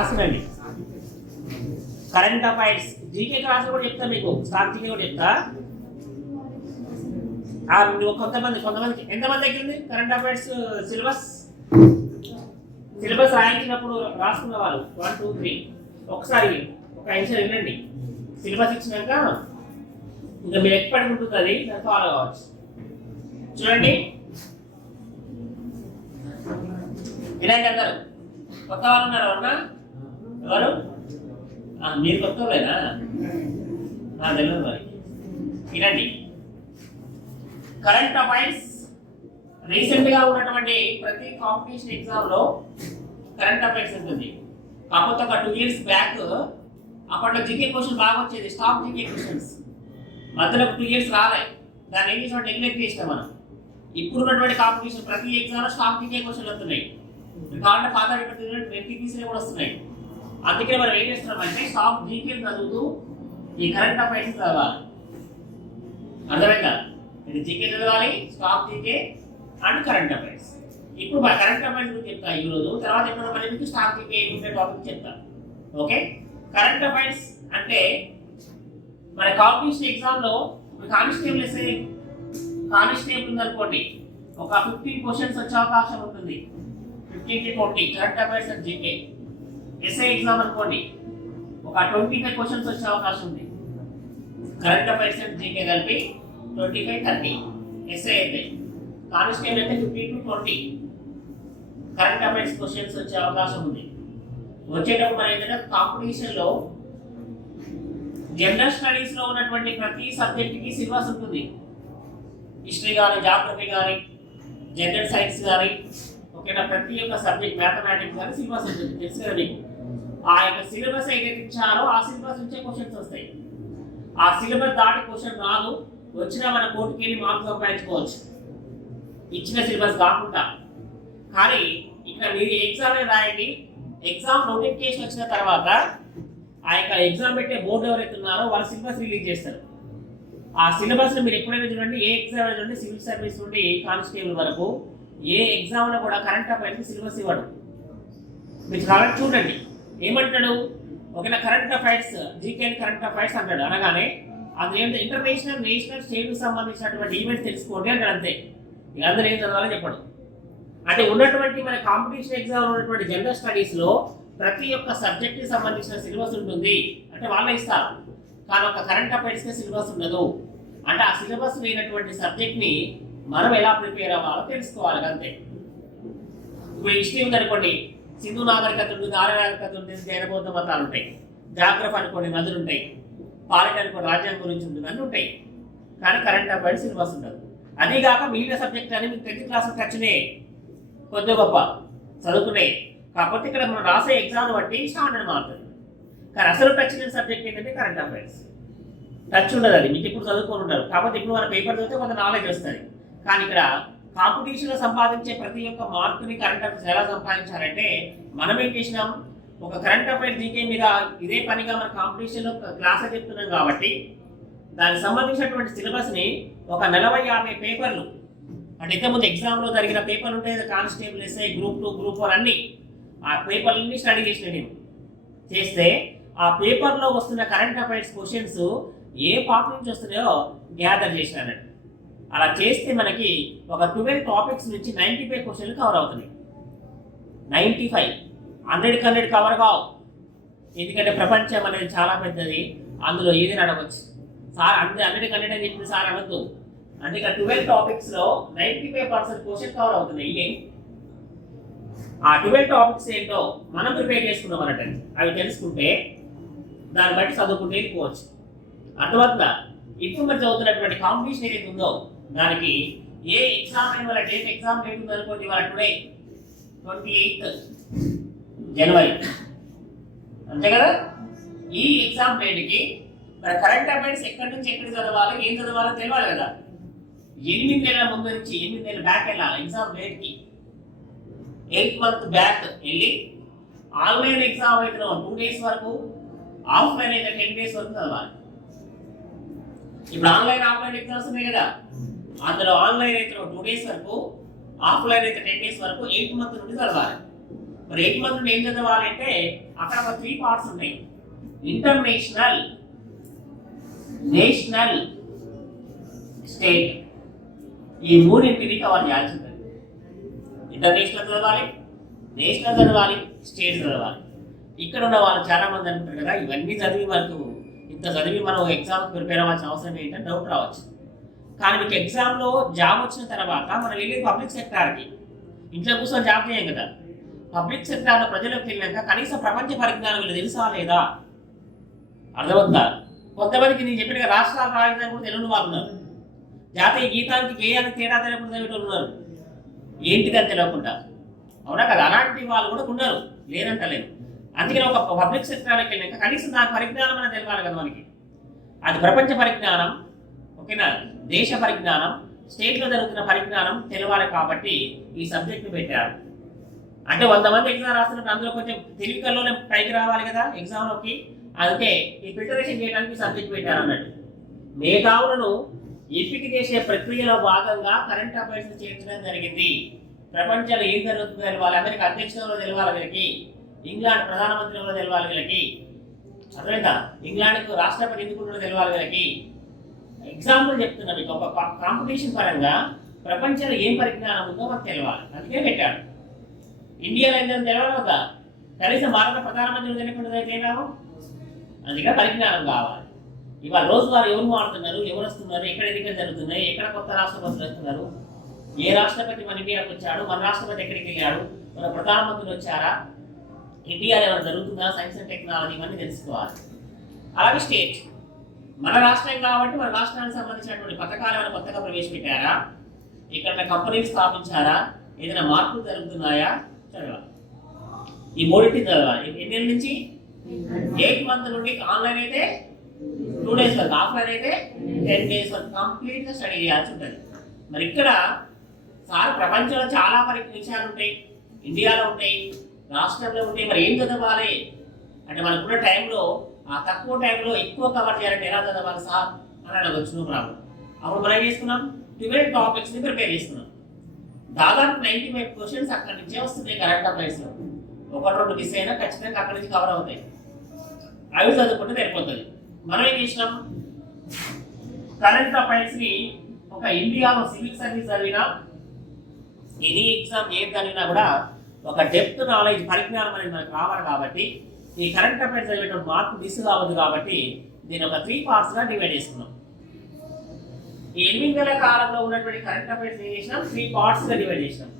రాసినండి. Current affairs GK class కూడా చెప్తా, మీకు స్టాక్ జీకే కూడా చెప్తా. కొంతమంది ఎంతమంది ఎక్కింది కరెంట్ అఫైర్స్ సిలబస్ రాయించినప్పుడు రాసుకున్న వాళ్ళు 1 2 3 ఒకసారి ఒక నిమిషం వినండి. సిలబస్ ఇచ్చినాక ఇంకా మీరు ఎక్స్పర్ట్ ఉంటుంది, అది ఫాలో కావచ్చు. చూడండి, వినండి అందరు. కొత్త వాళ్ళు ఉన్నారు ఎవరన్నా? ఎవరు? మీరు కొత్త వాళ్ళేనా? తెలియదు మరి. వినండి, కరెంట్ అఫైర్స్ రీసెంట్ గా ఉన్నటువంటి ప్రతి కాంపిటీషన్ ఎగ్జామ్ లో కరెంట్ అఫైర్స్ ఉంటుంది. కాకపోతే ఒక 2 years బ్యాక్ అప్పట్లో జీకే క్వశ్చన్ బాగా వచ్చేది, స్టాక్ జీకే క్వశ్చన్స్. మధ్యలో 2 years రాలే, దాన్ని ఏం చేసిన నెగ్లెక్ట్ చేసినాం మనం. ఇప్పుడు ఉన్నటువంటి కాంపిటీషన్ ప్రతి ఎగ్జామ్ లో స్టాక్ జీకే క్వశ్చన్లు వస్తున్నాయి, కాబట్టి పాత ఎన్టీపీసీలు కూడా వస్తున్నాయి. అందుకే మనం ఏం చేస్తున్నాం అంటే స్టాక్ జీకే చదువుతూ ఈ కరెంట్ అఫైర్స్ చదవాలి. అర్థమైందా? ఇది జీకే చదవాలి, stock GK and current affairs. ఇప్పుడు కరెంట్ అఫైర్స్ గురించి చెప్తా ఈ రోజు, తర్వాత ఎప్పుడో మళ్ళీ మీకు స్టాక్ జీకే ఏముంటే టాపిక్ చెప్తా. ఓకే, కరెంట్ అఫైర్స్ అంటే మన కాంపిటీషన్ ఎగ్జామ్ లో కానిస్టేబుల్ ఉందనుకోండి, ఒక 15 క్వశ్చన్స్ వచ్చే అవకాశం ఉంటుంది. 15 to 20 current affairs and GK. SI exam అనుకోండి, ఒక 25 క్వశ్చన్స్ వచ్చే అవకాశం ఉంది. కరెంట్ అఫైర్స్ అండ్ జీకే కలిపి 25 30. ఎస్ఐ అయితే, కానిస్టేబుల్ అయితే 15 to 20 కరెంట్ అఫైర్స్ క్వశ్చన్స్ వచ్చే అవకాశం ఉంది. వచ్చేటప్పుడు మనం ఏంటంటే కాంపిటీషన్ లో జనరల్ స్టడీస్ లో ఉన్నటువంటి ప్రతి సబ్జెక్ట్ కి సిలబస్ ఉంటుంది. హిస్టరీ కానీ, జాగ్రఫీ కానీ, జనరల్ సైన్స్ కానీ, ఓకేనా, ప్రతి ఒక్క సబ్జెక్ట్ మ్యాథమెటిక్స్ కానీ సిలబస్ ఉంటుంది. తెలుసు కదా మీకు. ఆ యొక్క సిలబస్ ఏదైతే ఇచ్చారో ఆ సిలబస్ నుంచే క్వశ్చన్స్ వస్తాయి. ఆ సిలబస్ దాటి క్వశ్చన్ రాదు, వచ్చినా మన కోర్టుకి వెళ్ళి మార్క్స్ సంపాదించుకోవచ్చు ఇచ్చిన సిలబస్ కాకుండా. కానీ ఇక్కడ మీరు ఎగ్జామ్ రాయండి, ఎగ్జామ్ నోటిఫికేషన్ వచ్చిన తర్వాత ఆ యొక్క ఎగ్జామ్ పెట్టే బోర్డు ఎవరైతే ఉన్నారో వాళ్ళ సిలబస్ రిలీజ్ చేస్తారు. ఆ సిలబస్ మీరు ఎప్పుడైనా చూడండి, ఏ ఎగ్జామ్ చూడండి, సివిల్ సర్వీస్ నుండి కానిస్టేబుల్ వరకు ఏ ఎగ్జామ్ లో కూడా కరెంట్ అఫైర్స్ సిలబస్ ఇవ్వడు. మీరు కాబట్టి చూడండి ఏమంటాడు, ఒకవేళ current affairs GK current affairs అంటాడు. అనగానే అది ఏంటంటే ఇంటర్నేషనల్, నేషనల్, స్టేట్ సంబంధించినటువంటి ఈవెంట్స్ తెలుసుకోండి అంటాడు, అంతే. ఇక అందరూ ఏం చదవాలని చెప్పడు. అంటే ఉన్నటువంటి మన కాంపిటీషన్ ఎగ్జామ్ ఉన్నటువంటి జనరల్ స్టడీస్ లో ప్రతి ఒక్క సబ్జెక్ట్ కి సంబంధించిన సిలబస్ ఉంటుంది అంటే వాళ్ళే ఇస్తారు. కానీ ఒక కరెంట్ అఫైర్స్ కి సిలబస్ ఉండదు. అంటే ఆ సిలబస్ లేనటువంటి సబ్జెక్ట్ ని మనం ఎలా ప్రిపేర్ అవ్వాలో తెలుసుకోవాలి అంతే. ఇప్పుడు హిస్టరీ ఉందనుకోండి, సింధు నాగరికత ఉంటుంది, ఆర్య నాగరికత ఉంటుంది, జైన బౌద్ధ మతాలు ఉంటాయి. జాగ్రఫీ అనుకోండి, నదులు ఉంటాయి. పాలిటీ అనుకోండి, రాజ్యాంగం గురించి ఉంటుంది, అన్నీ ఉంటాయి. కానీ కరెంట్ అఫైర్స్ సిలబస్ ఉండదు. అదేగాక మిగిలిన సబ్జెక్ట్ అని మీకు 10th క్లాస్ ఖర్చునే కొద్ది గొప్ప చదువుకునే. కాకపోతే ఇక్కడ మనం రాసే ఎగ్జామ్ బట్టి స్టాండర్డ్ మారుతుంది. కానీ అసలు టచ్ లేని సబ్జెక్ట్ ఏంటంటే కరెంట్ అఫైర్స్. టచ్ ఉండదు, అది మీకు ఇప్పుడు చదువుకొని ఉంటారు. కాకపోతే ఇప్పుడు మన పేపర్ చదివితే కొంత నాలెడ్జ్ వస్తుంది. కానీ ఇక్కడ కాంపిటీషన్లో సంపాదించే ప్రతి ఒక్క మార్కుని కరెంట్ అఫైర్స్ ఎలా సంపాదించాలంటే మనం ఏం చేసినాం, ఒక కరెంట్ అఫైర్ జీకే మీద ఇదే పనిగా మన కాంపిటీషన్లో క్లాస్ చెప్తున్నాం కాబట్టి దానికి సంబంధించినటువంటి సిలబస్ని ఒక 40-50 పేపర్లు, అంటే ఇంతకుముందు ఎగ్జామ్లో జరిగిన పేపర్లు ఉంటాయి, కానిస్టేబుల్, ఎస్ఐ, గ్రూప్ 2, గ్రూప్ 4 అన్నీ ఆ పేపర్లన్నీ స్టడీ చేసిన నేను చేస్తే ఆ పేపర్లో వస్తున్న కరెంట్ అఫైర్స్ క్వశ్చన్స్ ఏ పార్ట్ నుంచి వస్తున్నాయో గ్యాదర్ చేసినానండి. అలా చేస్తే మనకి ఒక 12 టాపిక్స్ నుంచి 95 క్వశ్చన్లు కవర్ అవుతున్నాయి. 95, 100 కవర్ కావు. ఎందుకంటే ప్రపంచం అనేది చాలా పెద్దది, అందులో ఏదైనా అడగవచ్చు. సార్ 100 అని చెప్పిన సార్ అనద్దు. అందుకే 12 టాపిక్స్ లో 95% క్వశ్చన్ కవర్ అవుతున్నాయి. ఆ 12 టాపిక్స్ ఏంటో మనం ప్రిపేర్ చేసుకున్నాం అన్నట్టు, అవి తెలుసుకుంటే దాన్ని బట్టి చదువుకుంటే వెళ్ళిపోవచ్చు. అర్థమవుతుందా? ఇప్పుడు మరి చదువుతున్నటువంటి కాంపిటీషన్ ఏదైతే ఉందో దానికి ఏ ఎగ్జామ్ అయిన వాళ్ళ డేట్, ఎగ్జామ్ డేట్ ఉంది అనుకోండి, వాళ్ళ టుడే 28 జనవరి, అంతే కదా. ఈ ఎగ్జామ్ డేట్కి మరి కరెంట్ అఫైర్స్ ఎక్కడి నుంచి ఎక్కడికి చదవాలి, ఏం చదవాలో తెలియాలి కదా. 8 నెలల ముందు నుంచి 8 నెలల బ్యాక్ వెళ్ళాలి ఎగ్జామ్ డేట్కి. 8 month బ్యాక్ వెళ్ళి ఆన్లైన్ ఎగ్జామ్ అయితే 2 days వరకు, ఆఫ్లైన్ అయితే 10 days వరకు చదవాలి. ఇప్పుడు ఆన్లైన్, ఆఫ్లైన్ ఎగ్జామ్స్ ఉన్నాయి కదా, అందులో ఆన్లైన్ అయితే 2 days వరకు, ఆఫ్లైన్ అయితే 10 days వరకు 8 month నుండి చదవాలి. మరి 8 మంత్ నుండి ఏం చదవాలి అంటే అక్కడ ఒక 3 పార్ట్స్ ఉన్నాయి. International, national, state. ఈ మూడింటిని కవర్ చేయాల్సి ఉంటుంది. ఇంటర్నేషనల్ చదవాలి, నేషనల్ చదవాలి, స్టేట్ చదవాలి. ఇక్కడ ఉన్న వాళ్ళు చాలా మంది అనుకుంటారు కదా ఇవన్నీ చదివి మనకు ఇంత చదివి మనం ఎగ్జామ్కి ప్రిపేర్ అవ్వాల్సిన అవసరం ఏంటంటే డౌట్ రావచ్చు. కానీ మీకు ఎగ్జామ్లో జాబ్ వచ్చిన తర్వాత మనం వెళ్ళేది పబ్లిక్ సెక్టార్కి. ఇంట్లో కూర్చొని జాబ్ చేయం కదా. పబ్లిక్ సెక్టార్లో ప్రజలకు వెళ్ళాక కనీసం ప్రపంచ పరిజ్ఞానం వీళ్ళు తెలుసా లేదా అర్థమవుతుందా? కొంతమందికి నేను చెప్పిన రాష్ట్రాల రాజధాని కూడా తెలియని వాళ్ళు ఉన్నారు. జాతీయ గీతానికి గేయానికి తేడా తెలియకుండా తెలియటోళ్ళు ఉన్నారు. ఏంటిదని తెలియకుండా. అవునా కదా? అలాంటి వాళ్ళు కూడా ఉన్నారు, లేదంటలేదు. అందుకని ఒక పబ్లిక్ సెక్టార్కి వెళ్ళాక కనీసం దాని పరిజ్ఞానం అనేది తెలియాలి కదా మనకి. అది ప్రపంచ పరిజ్ఞానం, ఓకేనా, దేశ పరిజ్ఞానం, స్టేట్లో జరుగుతున్న పరిజ్ఞానం తెలవాలి. కాబట్టి ఈ సబ్జెక్ట్ని పెట్టారు. అంటే 100 మంది ఎగ్జామ్ రాస్తున్నప్పుడు అందులో కొంచెం తెలివికల్లోనే పైకి రావాలి కదా ఎగ్జామ్లోకి. అందుకే ఈ ప్రిపరేషన్ చేయడానికి సబ్జెక్ట్ పెట్టారు అన్నట్టు. మేధావులను ఎంపిక చేసే ప్రక్రియలో భాగంగా కరెంట్ అఫైర్స్ చేర్చడం జరిగింది. ప్రపంచంలో ఏం జరుగుతుందో తెలవాలి, అమెరికా అధ్యక్షులలో తెలవాలి వీళ్ళకి, ఇంగ్లాండ్ ప్రధానమంత్రిలో తెలవాలి వీళ్ళకి, అర్థమైందా, ఇంగ్లాండ్కు రాష్ట్రపతి ఎందుకుంటుందో తెలవాలి వీళ్ళకి. ఎగ్జాంపుల్ చెప్తున్నా మీకు, ఒక కాంపిటీషన్ పరంగా ప్రపంచంలో ఏం పరిజ్ఞానం ఉందో మనకు తెలవాలి. అందుకే పెట్టాడు. ఇండియాలో ఏంటంటే తెలవాలి కదా, కనీసం భారత ప్రధానమంత్రి తెలియకుండా అయితే ఏమో. అందుకే పరిజ్ఞానం కావాలి. ఇవాళ రోజువారు ఎవరు మారుతున్నారు, ఎవరు వస్తున్నారు, ఎక్కడ ఎన్నికలు జరుగుతున్నాయి, ఎక్కడ కొత్త రాష్ట్రపతులు వస్తున్నారు, ఏ రాష్ట్రపతి మన ఇండియాకి వచ్చాడు, మన రాష్ట్రపతి ఎక్కడికి వెళ్ళాడు, మన ప్రధానమంత్రులు వచ్చారా, ఇండియాలో ఏమైనా జరుగుతుందా, సైన్స్ అండ్ టెక్నాలజీ ఇవన్నీ తెలుసుకోవాలి. అలాగే స్టేట్, మన రాష్ట్రం కాబట్టి మన రాష్ట్రానికి సంబంధించినటువంటి పథకాలు ఏమైనా కొత్తగా ప్రవేశపెట్టారా, ఇక్కడ కంపెనీలు స్థాపించారా, ఏదైనా మార్పులు జరుగుతున్నాయా చదవాలి. ఈ మూడింటిని చదవాలి. ఎన్ని నెలల నుంచి? 8 మంత్ నుండి. ఆన్లైన్ అయితే 2 days వరకు, ఆఫ్లైన్ అయితే 10 days వరకు కంప్లీట్గా స్టడీ చేయాల్సి ఉంటుంది. మరి ఇక్కడ సార్ ప్రపంచంలో చాలా విషయాలు ఉంటాయి, ఇండియాలో ఉంటాయి, రాష్ట్రంలో ఉంటాయి. మరి ఏం చదవాలి అంటే మనకున్న టైంలో, ఆ తక్కువ టైంలో ఎక్కువ కవర్ చేయాలంటే ఎలా చదవాలి సార్ అని అడగచ్చు ప్రాబ్లం. అప్పుడు మనం ఏం చేసుకున్నాం, 12 టాపిక్స్ని ప్రిపేర్ చేసుకున్నాం. దాదాపు 95 క్వశ్చన్స్ అక్కడి నుంచే వస్తున్నాయి కరెంట్ అఫైర్స్లో. 1-2 మిస్ అయినా ఖచ్చితంగా అక్కడి నుంచి కవర్ అవుతాయి. అవి చదువుకుంటే సరిపోతుంది. మనం ఏం చేసినాం, కరెంట్ అఫైర్స్ని ఒక ఇండియాలో సివిల్ సర్వీస్ చదివినా, ఎనీ ఎగ్జామ్ ఏది చదివినా కూడా ఒక డెప్త్ నాలెడ్జ్, పరిజ్ఞానం అనేది మనకు రావాలి. కాబట్టి ఈ కరెంట్ అఫైర్స్ చదివేటప్పుడు మార్పు మిస్ కావద్దు. కాబట్టి దీన్ని ఒక 3 పార్ట్స్గా డివైడ్ చేసుకున్నాం. ఈ 8 నెలల కాలంలో ఉన్నటువంటి కరెంట్ అఫైర్స్ ఏం చేసినాం, 3 పార్ట్స్గా డివైడ్ చేసినాం.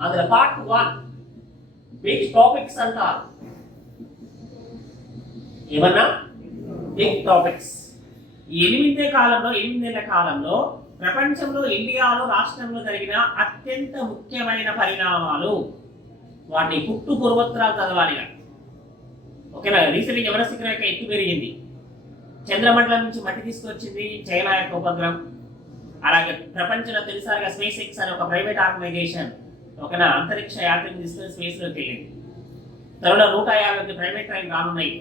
అందులో పార్ట్ 1 బిగ్ టాపిక్స్ అంటారు. ఏమన్నా బిగ్ టాపిక్స్. ఈ 8 నెలల కాలంలో ప్రపంచంలో, ఇండియాలో, రాష్ట్రంలో జరిగిన అత్యంత ముఖ్యమైన పరిణామాలు, వాటిని పుట్టు పూర్వోత్తరాలు చదవాలి. ఓకేనా? రీసెంట్గా ఎవరెస్ట్ శిఖరం యొక్క ఎత్తు పెరిగింది, చంద్రమండలం నుంచి మట్టి తీసుకొచ్చింది చైనా యొక్క ఉపగ్రహం. అలాగే ప్రపంచంలో తెలుసారుగా స్పేస్ ఎక్స్ అనే ఒక ప్రైవేట్ ఆర్గనైజేషన్ ఓకేనా అంతరిక్ష యాత్రను తీసుకొని స్పేస్లోకి వెళ్ళింది. త్వరలో 150 ప్రైవేట్ ట్రైన్ రానున్నాయి.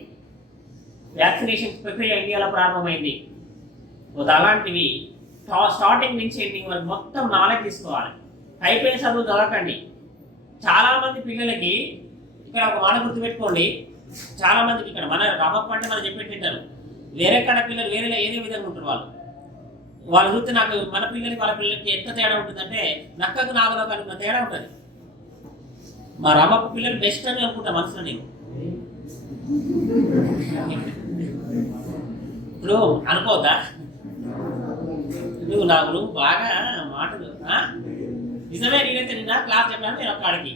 వ్యాక్సినేషన్ ప్రక్రియ ఇండియాలో ప్రారంభమైంది. అలాంటివి స్టార్టింగ్ నుంచి ఎండింగ్ వరకు మొత్తం నాలెడ్జ్ తీసుకోవాలి. అయిపోయిన చదువు చదవకండి. చాలామంది పిల్లలకి ఇక్కడ ఒక మాట గుర్తుపెట్టుకోండి, చాలామందికి ఇక్కడ మన రామప్ప అంటే మనం చెప్పేట్టారు, వేరే కాడ పిల్లలు వేరే ఏదే విధంగా ఉంటారు. వాళ్ళు చూస్తే నాకు మన పిల్లలకి వాళ్ళ పిల్లలకి ఎంత తేడా ఉంటుందంటే నక్కకు నాగలో కనుక తేడా ఉంటుంది. మా రామప్ప పిల్లలు బెస్ట్ అని అనుకుంటా మనసులో నేను. ఇప్పుడు అనుకోవద్దా, నువ్వు బాగా మాటలు నిజమే. నేనైతే నిన్న క్లాస్ చెప్పాను, నేను ఒక్కడికి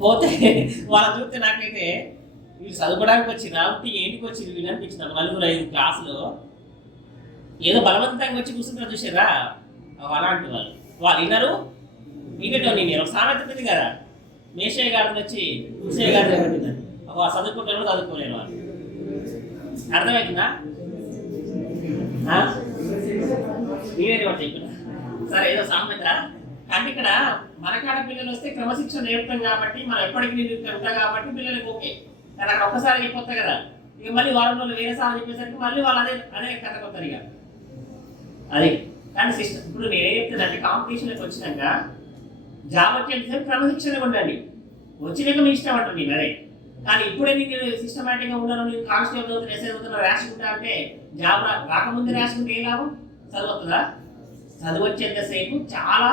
పోతే వాళ్ళ చూస్తే నాకైతే వీళ్ళు చదువుకోవడానికి వచ్చింది కాబట్టి ఏంటికి వచ్చింది వీళ్ళు అనిపించింది. 4-5 క్లాసులో ఏదో బలవంతంగా వచ్చి కూర్చుంటారు చూసారా, అలాంటి వాళ్ళు వినరు. వినటం నేను ఒక సామెత ఉంటుంది కదా, మేషయ్య గారిని వచ్చి ముసయ్య గారి దగ్గర చదువుకుంటారు చదువుకోలేరు వాళ్ళు. అర్థమవుతుందా? నేనేది ఒకటి చెప్పిన సరే ఏదో సామెత. కానీ ఇక్కడ మనకాడ పిల్లలు వస్తే క్రమశిక్షణ నేర్పుతాం కాబట్టి మనం ఎప్పటికీ ఉంటాం కాబట్టి పిల్లలకి ఓకే. కానీ అక్కడ ఒక్కసారి చెప్పొస్తా కదా, ఇక మళ్ళీ వారం రోజులు వేరే సార్లు చెప్పేసరికి మళ్ళీ వాళ్ళు అదే కథ కొత్తారు ఇక అది. కానీ సిస్టమ్ ఇప్పుడు నేనేం చెప్తానంటే కాంపిటీషన్కి వచ్చినాక జాబ్ వచ్చేసరికి క్రమశిక్షణ ఉండండి. వచ్చినాక మీ ఇష్టం అంటారు నేను అదే. కానీ ఇప్పుడే నీకు సిస్టమేటిక్గా ఉన్నాను, నేను కానిస్టేబుల్ అవుతున్నా, ఎస్ఐ అవుతున్నా, రాసుకుంటా అంటే జాబ్ రాకముందే రాసుకుంటే ఏం లాభం? చదువుతుందా? చదువు వచ్చేంతసేపు చాలా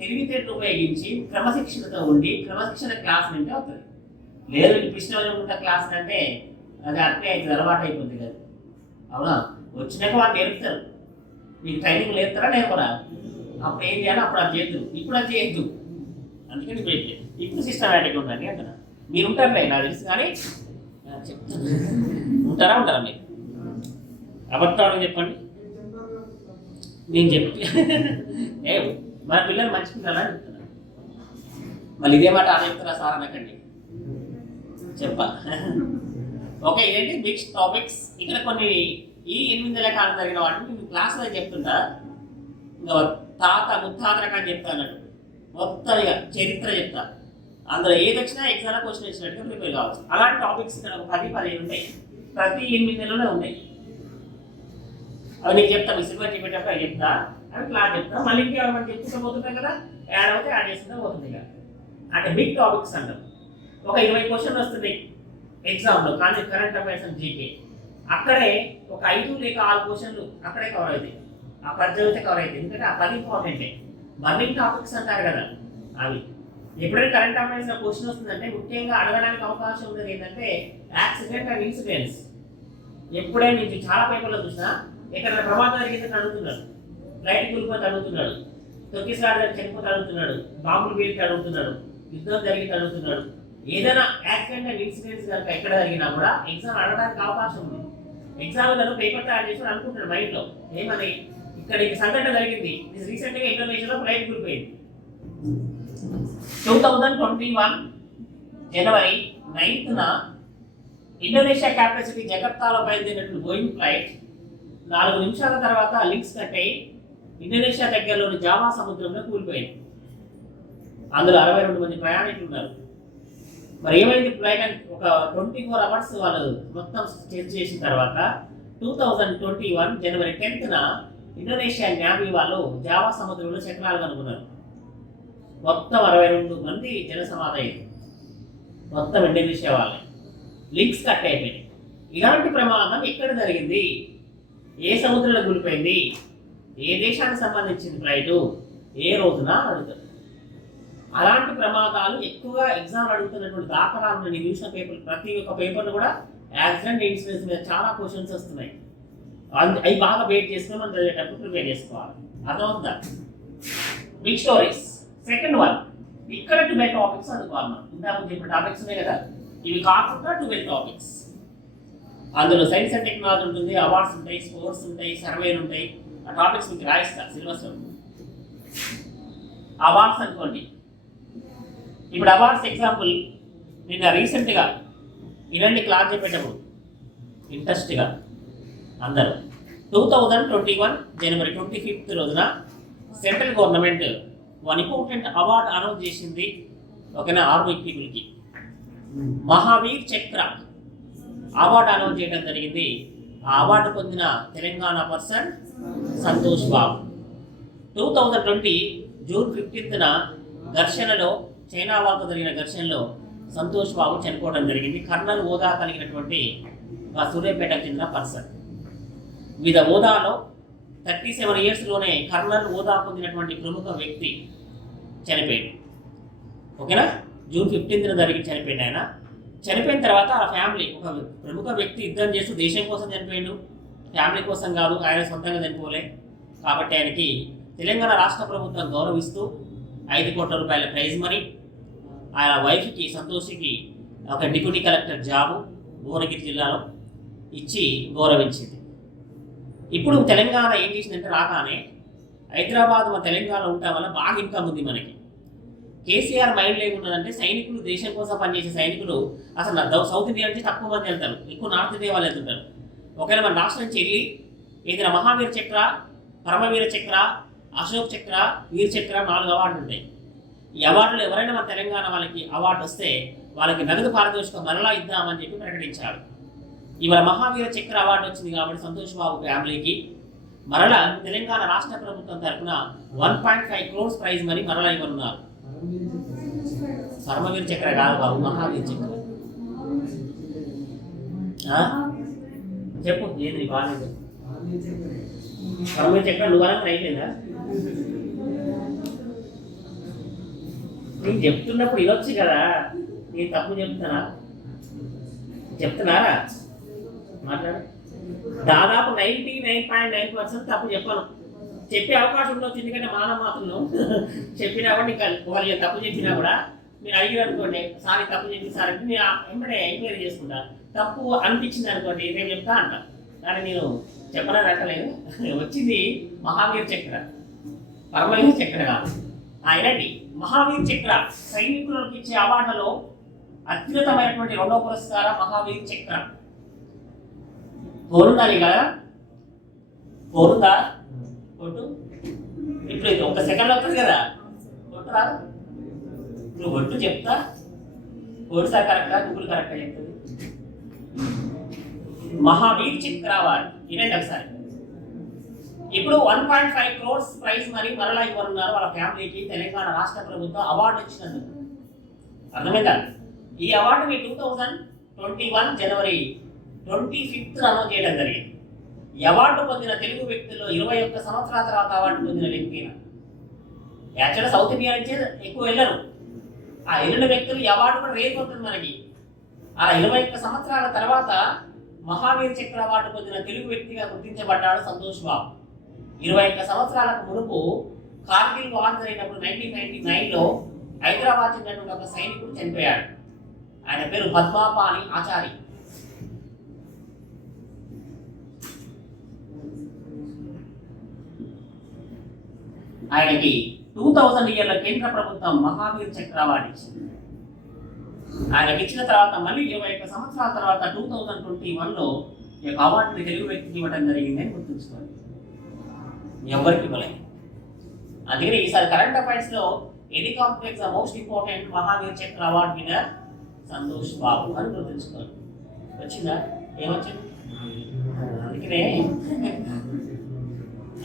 తెలివితేటలు ఉపయోగించి క్రమశిక్షణతో ఉండి క్రమశిక్షణ క్లాస్ అంటే అవుతుంది. లేదు ఇప్పుడు ఇష్టం ఉంటా క్లాస్ అంటే అది అట్లే అవుతుంది, అలవాటు అయిపోతుంది కదా. అవునా? వచ్చినాక వాళ్ళు నేర్పుతారు, మీకు ట్రైనింగ్ నేర్పుతారా నేర్పరా? అప్పుడు ఏం చేయాలి, అప్పుడు అది చేయొద్దు, ఇప్పుడు అది చేయొద్దు. అందుకని ఇప్పుడు సిస్టమేటిక్గా ఉండండి అంటున్నా. మీరు ఉంటారులే నాకు తెలుసు, కానీ చెప్తాను ఉంటారా మీరు? అబద్ధాలు చెప్పండి, నేను చెప్పి ఏ మన పిల్లలు మంచి పిల్లలా చెప్తున్నా. మళ్ళీ ఇదే మాట అలా చెప్తారా సార్ అనకండి, చెప్పా. ఓకే, ఇదేంటి మిక్స్ టాపిక్స్. ఇక్కడ కొన్ని ఈ 8 నెలల కాలం జరిగిన వాటిని నేను క్లాస్లో చెప్తుంటా. ఇంకా తాత ముత్తాత రకాన్ని చెప్తాను, మొత్తం ఇక చరిత్ర చెప్తా. అందులో ఏది వచ్చినా ఎగ్జామ్లో క్వశ్చన్ వచ్చినట్టుగా ప్రిపేర్ కావచ్చు. అలాంటి టాపిక్స్ ఇక్కడ ఒక 10-15 ఉంటాయి, ప్రతి 8 నెలల్లో ఉన్నాయి. అవి నీకు చెప్తా, మీ సిల్వర్ చెప్పేటప్పుడు అవి చెప్తా, అవి క్లాస్ చెప్తా. మళ్ళీ ఇంకా మనం చెప్పుకుంటూ పోతుంటాం కదా, యాడ్ అవుతే యాడ్ చేసుకుంటూ పోతుంది. ఇక అంటే బిగ్ టాపిక్స్ అంటారు. ఒక 20 క్వశ్చన్లు వస్తుంది ఎగ్జామ్లో, కానీ కరెంట్ అఫైర్స్ అండ్ జీకే అక్కడే ఒక 5 లేక 6 క్వశ్చన్లు అక్కడే కవర్ అవుతాయి. ఆ 10 చదివితే కవర్ అవుతాయి, ఎందుకంటే ఆ 10 ఇంపార్టెంటే. బర్నింగ్ టాపిక్స్ అంటారు కదా అవి. ఎప్పుడైతే కరెంట్ అఫైర్స్ క్వశ్చన్ వస్తుందంటే ముఖ్యంగా అడగడానికి అవకాశం ఉన్నది ఏంటంటే యాక్సిడెంట్ అండ్ ఇన్సిడెంట్స్. ఎప్పుడైనా నుంచి చాలా పేపర్లో చూసినా ఎక్కడైనా ప్రమాదం జరిగిందని అడుగుతున్నాడు, ఫ్లైట్ కూలిపోతే అడుగుతున్నాడు, తొక్కిసారి చనిపోతే అడుగుతున్నాడు, బాంబులు పేలితే అడుగుతున్నాడు, యుద్ధం జరిగితే అడుగుతున్నాడు. ఏదైనా యాక్సిడెంట్ అండ్ ఇన్సిడెంట్స్ కనుక ఎక్కడ జరిగినా కూడా ఎగ్జామ్ అడగడానికి అవకాశం ఉంది. ఎగ్జామ్లలో పేపర్ తయారు చేసి అనుకుంటున్నాడు మైండ్లో, ఏమని ఇక్కడ ఈ సంఘటన జరిగింది, రీసెంట్గా ఇండోనేషియాలో ఫ్లైట్ కూలిపోయింది. 2021 జనవరి 9న ఇండోనేషియా క్యాపిటల్ సిటీ జకర్తాలో బయలుదేరినటువంటి బోయింగ్ ఫ్లైట్ 4 నిమిషాల తర్వాత లింక్స్ కట్ అయి ఇండోనేషియా దగ్గరలోని జావా సముద్రంలో కూలిపోయింది. అందులో 62 మంది ప్రయాణికులు ఉన్నారు. మరి ఏమైంది ఫ్లైట్ అని ఒక 24 అవర్స్ వాళ్ళు మొత్తం చెక్ చేసిన తర్వాత 2021 జనవరి 10న ఇండోనేషియా నేవీ వాళ్ళు జావా సముద్రంలో చక్రాలు కనుగొన్నారు. మొత్తం 62 మంది జన సమాధయ్యారు, మొత్తం ఇండోనేషియా వాళ్ళే. లింక్స్ కట్ అయిపోయినాయి. ఇలాంటి ప్రమాదం ఎక్కడ జరిగింది, ఏ సముద్రంలో కూలిపోయింది, ఏ దేశానికి సంబంధించింది ఫ్లైటు, ఏ రోజున అడుగుతారు. అలాంటి ప్రమాదాలు ఎక్కువగా ఎగ్జామ్ అడుగుతున్నటువంటి దాఖలాలు నేను చూసిన పేపర్, ప్రతి ఒక్క పేపర్లో కూడా యాక్సిడెంట్ ఇన్సిడెంట్స్ మీద చాలా క్వశ్చన్స్ వస్తున్నాయి. అవి బాగా వెయిట్ చేసుకుని మనం చదివేటప్పుడు ప్రిపేర్ చేసుకోవాలి. అర్థమవుతుందా? Big stories. సెకండ్ వన్, ఇక్కడ 12 టాపిక్స్ చదువుకోవాలి మనం. ఇంతకు చెప్పిన టాపిక్స్ ఉన్నాయి కదా, ఇవి కాకుండా 12 టాపిక్స్. అందులో సైన్స్ అండ్ టెక్నాలజీ ఉంటుంది, అవార్డ్స్ ఉంటాయి, స్పోర్ట్స్ ఉంటాయి, సర్వేలు ఉంటాయి. ఆ టాపిక్స్ మీకు రాయిస్తారు సిలబస్లో. అవార్డ్స్ అనుకోండి, ఇప్పుడు అవార్డ్స్ ఎగ్జాంపుల్ నిన్న రీసెంట్గా ఇలాంటి క్లాస్ చెప్పేటప్పుడు ఇంట్రెస్ట్గా అందరూ 2021 జనవరి 25 రోజున central government one important award announce చేసింది. ఓకేనా? ఆర్మీ పీపుల్కి మహావీర్ చక్ర అవార్డు అనౌన్స్ చేయడం జరిగింది. ఆ అవార్డు పొందిన Telangana person Santosh Babu. 2020 June 15న ఘర్షణలో, China వాళ్ళతో జరిగిన ఘర్షణలో సంతోష్ బాబు చనిపోవడం జరిగింది. కర్నల్ హోదా కలిగినటువంటి సూర్యాపేటకు చెందిన పర్సన్. వివిధ హోదాలో 37 ఇయర్స్లోనే కర్నల్ హోదా పొందినటువంటి ప్రముఖ వ్యక్తి చనిపోయాడు. ఓకేనా? జూన్ 15న జరిగి చనిపోయాడు ఆయన. చనిపోయిన తర్వాత ఆ ఫ్యామిలీ, ఒక ప్రముఖ వ్యక్తి యుద్ధం చేస్తూ దేశం కోసం చనిపోయాడు, ఫ్యామిలీ కోసం కాదు, ఆయన సొంతంగా చనిపోలే. కాబట్టి ఆయనకి తెలంగాణ రాష్ట్ర ప్రభుత్వం గౌరవిస్తూ 5 కోట్ల రూపాయల ప్రైజ్ మనీ, ఆయన వైఫ్కి సంతోషికి ఒక డిప్యూటీ కలెక్టర్ జాబు భువనగిరి జిల్లాలో ఇచ్చి గౌరవించింది. ఇప్పుడు తెలంగాణ ఏం చేసిందంటే రాగానే హైదరాబాద్ మన తెలంగాణలో ఉండటం వల్ల బాగా ఇన్కమ్ ఉంది మనకి. కేసీఆర్ మైండ్ లేకున్నదంటే సైనికులు, దేశం కోసం పనిచేసే సైనికులు అసలు సౌత్ ఇండియా నుంచి తక్కువ మంది వెళ్తారు, ఎక్కువ నార్త్ ఇండియా వాళ్ళు వెళ్తుంటారు. ఒకవేళ మన రాష్ట్రం నుంచి వెళ్ళి ఏదైనా మహావీర చక్ర, పరమవీర చక్ర, అశోక్ చక్ర, వీర చక్ర 4 అవార్డులు ఉంటాయి. ఈ అవార్డులు ఎవరైనా మన తెలంగాణ వాళ్ళకి అవార్డు వస్తే వాళ్ళకి నగదు పారితోషికం మరలా ఇద్దామని చెప్పి ప్రకటించారు. ఇవాళ మహావీర చక్ర అవార్డు వచ్చింది కాబట్టి సంతోష్ బాబు ఫ్యామిలీకి మరలా తెలంగాణ రాష్ట్ర ప్రభుత్వం తరఫున 1.5 crores ప్రైజ్ మనీ మరలా ఇవ్వనున్నారు. పరమవీర చక్ర కాదు బాబు, మహావీర్ చక్ర. చెప్పు ఏంది బాగాలేదు. పరమవీర చక్ర నువ్వు అనగా అయిపోయిందా? నేను చెప్తున్నప్పుడు ఇవ్వచ్చు కదా, నేను తప్పు చెప్తున్నారా? మాట్లాడు. దాదాపు 99.9% తప్పు చెప్పను. చెప్పే అవకాశం ఉండొచ్చు, ఎందుకంటే మానవ మాత్రంలో చెప్పినా కూడా ఇంకా వాళ్ళు తప్పు చెప్పినా కూడా మీరు అడిగి అనుకోండి, సార్ తప్పు చెప్పి సార్ అంటే నేను వెంటనే ఎంక్వైరీ చేసుకుంటా. తప్పు అనిపించింది అనుకోండి నేను చెప్తా అంట, కానీ నేను చెప్పనని అంటలేదు. వచ్చింది మహావీర్ చక్ర, పరమవీర్ చక్ర కాదు. ఆయనండి మహావీర్ చక్ర సైనికులకు ఇచ్చే అవార్డులో అత్యున్నతమైనటువంటి 2వ పురస్కారం మహావీర్ చక్ర. పోరుందాలి కదా, పోరుందా? కొట్టు. ఇప్పుడు ఇది 1 సెకండ్ వస్తుంది కదా, కొట్టు రాదు. నువ్వు కొట్టు చెప్తా. కోడిసారి కరెక్టా, గుగ్గులు కరెక్టా చెప్తుంది. మహావీర్ చక్ర అవార్డు ఇదండి ఒకసారి. ఇప్పుడు 1.5 crores ప్రైజ్ మరి మరలా ఇవ్వనున్నారు వాళ్ళ ఫ్యామిలీకి. తెలంగాణ రాష్ట్ర ప్రభుత్వం అవార్డు ఇచ్చినందుకు. అర్థమైందా? ఈ అవార్డుని 2021 జనవరి 25th అనౌన్స్ చేయడం జరిగింది. ఈ అవార్డు పొందిన తెలుగు వ్యక్తుల్లో 21 సంవత్సరాల తర్వాత అవార్డు పొందిన వ్యక్తి. యాక్చువల్గా సౌత్ ఇండియా నుంచే ఎక్కువ వెళ్ళరు. ఆ వెళ్ళిన వ్యక్తులు ఈ అవార్డు కూడా రేపొస్తుంది మనకి. అలా 21 సంవత్సరాల తర్వాత మహావీర్ చక్ర అవార్డు పొందిన తెలుగు వ్యక్తిగా గుర్తించబడ్డాడు సంతోష్ బాబు. 21 సంవత్సరాలకు మునుపు కార్గిల్ వార్ జరిగినప్పుడు 1999లో హైదరాబాద్ చెందినటువంటి ఒక సైనికుడు చనిపోయాడు. ఆయన పేరు పద్మాపాని ఆచారి. ఆయనకి 2000 ఇయర్ల కేంద్ర ప్రభుత్వం మహావీర్ చక్ర అవార్డు ఇచ్చింది. ఆయనకి ఇచ్చిన తర్వాత మళ్ళీ 21 సంవత్సరాల తర్వాత 2021లో ఈ యొక్క అవార్డుని తెలుగు వ్యక్తికి ఇవ్వడం జరిగింది అని గుర్తుంచుకోండి. ఎవరికి ఇవ్వలేదు. అందుకని ఈసారి కరెంట్ అఫైర్స్ లో any complex the most important Mahavir చక్ర అవార్డు విన్నర్ సంతోష్ బాబు అని గుర్తుంచుకోండి. వచ్చిందా? ఏమొచ్చింది?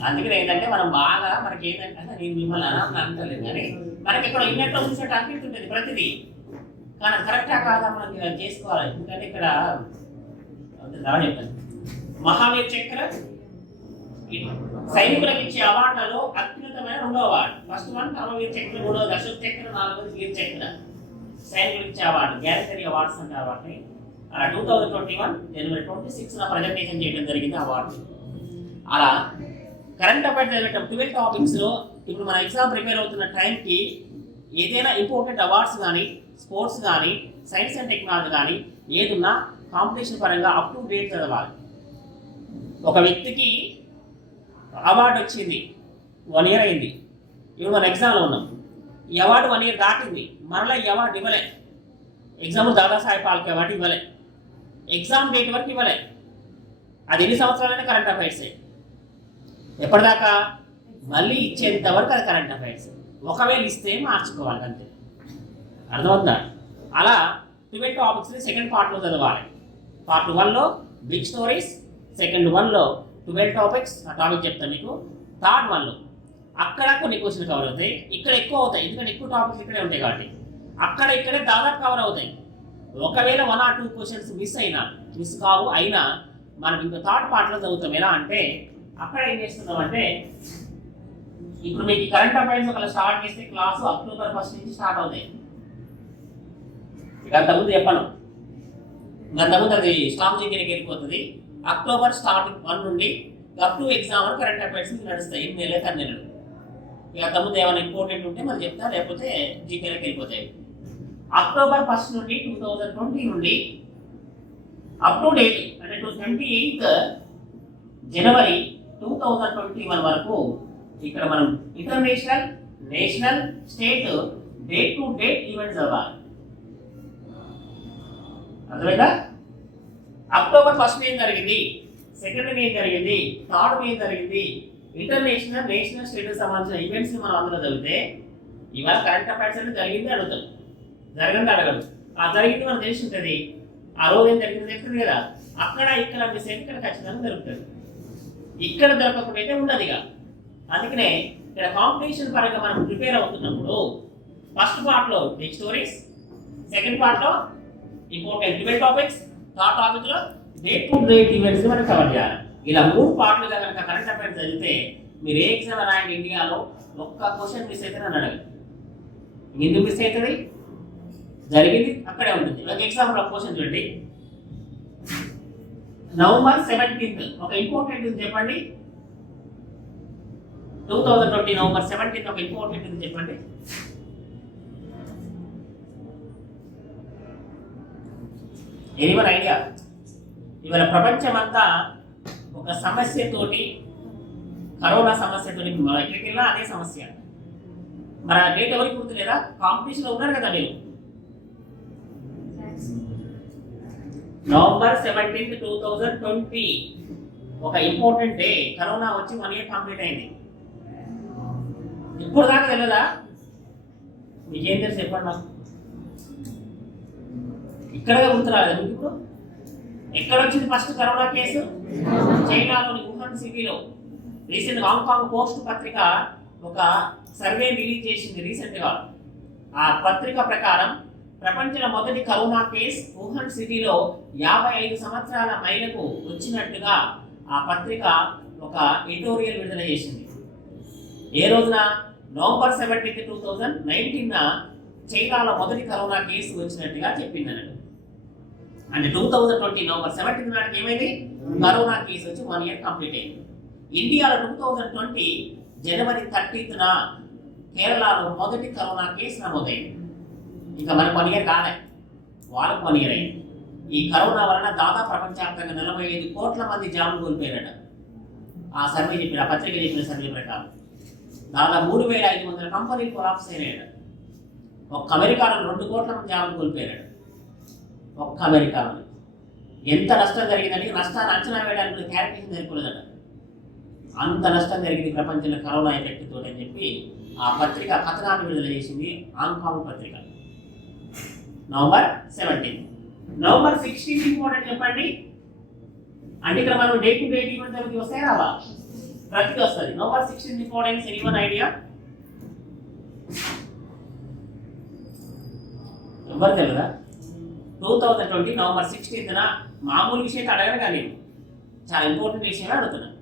అందుకనే ఏంటంటే మనం బాగా మనకి ఏంటంటే నేను మిమ్మల్ని అంటలేదు, కానీ మనకి ఇక్కడ ఇన్నట్లో చూసినట్టు అనిపిస్తుంటుంది ప్రతిదీ. కానీ కరెక్టా కాదా మనకి చేసుకోవాలి. ఎందుకంటే ఇక్కడ చెప్పండి, మహావీర్ చక్ర సైనికులకు ఇచ్చే అవార్డులలో అత్యున్నతమైన 2వ అవార్డు. ఫస్ట్ వన్ పరమవీర్ చక్ర, 3వది అశోక్ చక్ర, 4వది వీర్ చక్ర. సైనికులకు ఇచ్చే అవార్డు గ్యారంటీ అవార్డ్స్ అంటారు వాటిని. 2021 జనవరి 26న ప్రజెంటేషన్ చేయడం జరిగింది అవార్డు. అలా కరెంట్ అఫైర్స్ చదివేటప్పుడు 12 టాపిక్స్లో ఇప్పుడు మన ఎగ్జామ్ ప్రిపేర్ అవుతున్న టైంకి ఏదైనా ఇంపార్టెంట్ అవార్డ్స్ కానీ, స్పోర్ట్స్ కానీ, సైన్స్ అండ్ టెక్నాలజీ కానీ ఏదున్నా కాంపిటీషన్ పరంగా అప్ టు డేట్ చదవాలి. ఒక వ్యక్తికి అవార్డు వచ్చింది, 1 year అయింది, ఇప్పుడు మన ఎగ్జామ్లో ఉన్నాం. ఈ అవార్డు 1 year దాటింది, మరలా ఈ అవార్డు ఇవ్వలే. ఎగ్జామ్ దాదాసాహెబ్ ఫాల్కే అవార్డు ఇవ్వలే, ఎగ్జామ్ డేట్ వరకు ఇవ్వలే. అది ఎన్ని సంవత్సరాలైనా కరెంట్ అఫైర్సే. ఎప్పటిదాకా? మళ్ళీ ఇచ్చేంత వరకు అది కరెంట్ అఫైర్స్. ఒకవేళ ఇస్తే మార్చుకోవాలి అంతే. అర్థమవుతుందా? అలా 12 టాపిక్స్ని సెకండ్ పార్ట్లో చదవాలి. పార్ట్ 1లో బిగ్ స్టోరీస్, సెకండ్ 1లో 12 టాపిక్స్. ఆ టాపిక్ చెప్తాను మీకు. థర్డ్ 1లో అక్కడ కొన్ని క్వశ్చన్లు కవర్ అవుతాయి, ఇక్కడ ఎక్కువ అవుతాయి, ఎందుకంటే ఎక్కువ టాపిక్స్ ఇక్కడే ఉంటాయి కాబట్టి. అక్కడ ఇక్కడే దాదాపు కవర్ అవుతాయి. ఒకవేళ 1 or 2 క్వశ్చన్స్ మిస్ కావు అయినా మనం ఇంకా థర్డ్ పార్ట్లో చదువుతాం. ఎలా అంటే అక్కడ ఏం చేస్తున్నాం అంటే, ఇప్పుడు మీకు కరెంట్ అఫైర్స్ ఒకవేళ స్టార్ట్ చేస్తే క్లాసు October 1st నుంచి స్టార్ట్ అవుతాయి. అంతకుముందు చెప్పను, అంతకుముందు అది స్టామ్ దగ్గరికి వెళ్ళిపోతుంది. అక్టోబర్ స్టార్టింగ్ 1 నుండి అప్ టు ఎగ్జామ్ వరకు కరెంట్ అఫైర్స్ నడుస్తాయి. 8 నెలలు 10 నెలలు. ఇక అంతకుముందు ఏమైనా ఇంపార్టెంట్ ఉంటే మరి చెప్తా, లేకపోతే జీకేలోకి వెళ్ళిపోతాయి. October 1st నుండి 2020 నుండి అప్ టు డేట్ అంటే 28th జనవరి 2021 వరకు ఇక్కడ మనం international, national, state date to date events అవ్వాలి. అర్థమైందా? October 1st ఏం జరిగింది, 2nd ఏం జరిగింది, 3rd ఏం జరిగింది, ఇంటర్నేషనల్, నేషనల్, స్టేట్ సంబంధించిన ఈవెంట్స్ మనం అందులో చదివితే ఇవాళ కరెంట్ అఫైర్స్ అంటే జరిగింది అడుగుతాం, జరగండి అడగదు. ఆ జరిగింది మనకు తెలిసి ఉంటుంది. ఆ రోజు ఏం జరిగింది చెప్తుంది కదా. అక్కడ ఇక్కడ మిస్ అయితే ఇక్కడ ఖచ్చితంగా జరుగుతుంది. ఇక్కడ దొరకకుండా అయితే ఉండదు ఇక. అందుకనే ఇక్కడ కాంపిటీషన్ పరంగా మనం ప్రిపేర్ అవుతున్నప్పుడు ఫస్ట్ పార్ట్లో బిగ్ స్టోరీస్, సెకండ్ పార్ట్ లో important debate topics, third topic లో డే టు డే ఈవెంట్స్ మనం కవర్ చేయాలి. ఇలా 3 పార్ట్లుగా కనుక కరెంట్ అఫైర్స్ చదివితే మీరు ఏ ఎగ్జామ్ రాయండి ఇండియాలో ఒక్క క్వశ్చన్ మిస్ అయితే నన్ను అడగదు. ఎందుకు మిస్ అవుతుంది? జరిగింది అక్కడే ఉంటుంది. ఒక ఎగ్జాంపుల్ ఒక క్వశ్చన్ చూడండి. November 17th ఒక ఇంపార్టెంట్ ఉంది చెప్పండి. 2020 November 17th ఒక ఇంపార్టెంట్ ఉంది చెప్పండి. Anyone idea? ఇవాళ ప్రపంచం అంతా ఒక సమస్యతోటి, కరోనా సమస్యతోటి, ఎక్కడికి వెళ్ళినా అదే సమస్య. మరి ఆ డేట్ ఎవరికి గుర్తులేదా? కాంపిటీషన్ లో ఉన్నారు కదా మీరు. November 17th 2020 ఒక ఇంపార్టెంట్ డే. కరోనా వచ్చి 1 year కంప్లీట్ అయింది. ఇప్పుడు దాకా తెలియదా? మీకేం తెలుసు చెప్పండి నాకు. ఇక్కడ గుర్తు రాలేదు మీకు ఇప్పుడు? ఎక్కడ వచ్చింది ఫస్ట్ కరోనా కేసు? చైనాలోని వుహాన్ సిటీలో. రీసెంట్ హాంకాంగ్ పోస్ట్ పత్రిక ఒక సర్వే రిలీజ్ చేసింది రీసెంట్ గా. ఆ పత్రిక ప్రకారం ప్రపంచంలో మొదటి కరోనా కేసు వుహాన్ సిటీలో 55 సంవత్సరాల మహిళకు వచ్చినట్టుగా ఆ పత్రిక ఒక ఎడిటోరియల్ విడుదల చేసింది. ఏ రోజున? November 17th 2019 చైనాలో మొదటి కరోనా కేసు వచ్చినట్టుగా చెప్పింది అన్నట్టు. అంటే 2020 November 17th నాటికి ఏమైంది? కరోనా కేసు వచ్చి 1 year కంప్లీట్ అయింది. ఇండియాలో 2020 January 30th కేరళలో మొదటి కరోనా కేసు నమోదైంది. ఇంకా మనకు 1 year కాలే, వాళ్ళకు 1 year అయింది. ఈ కరోనా వలన దాదాపు ప్రపంచవ్యాప్తంగా 45 కోట్ల మంది జాబులు కోల్పోయారట. ఆ సర్వే చెప్పిన, ఆ పత్రిక చెప్పిన సర్వే ప్రకారం దాదాపు 3500 కంపెనీలు కొలాప్స్ అయినాయట. ఒక్క అమెరికాలో 2 కోట్ల మంది జాబులు కోల్పోయారట. ఒక్క అమెరికాలో ఎంత నష్టం జరిగిందంటే నష్టాన్ని అంచనా వేయడానికి క్యాలిక్యులేషన్ సరిపోలేదట. అంత నష్టం జరిగింది ప్రపంచంలో కరోనా ఎఫెక్ట్ తోటి అని చెప్పి ఆ పత్రిక కథనాన్ని విడుదల చేసింది, హాంకాంగ్ పత్రిక. November 17th. November 16th important చెప్పండి. అంటే ఇక్కడ మనం డే టు డే ఈవెంట్ దగ్గరికి వస్తాయి రావా? ప్రతిదీ వస్తుంది. November 16th importance anyone idea? ఎవరు తెలియదా? 2020 November 16th మామూలు విషయం అడగను కానీ చాలా ఇంపార్టెంట్ విషయమే అడుగుతున్నాను.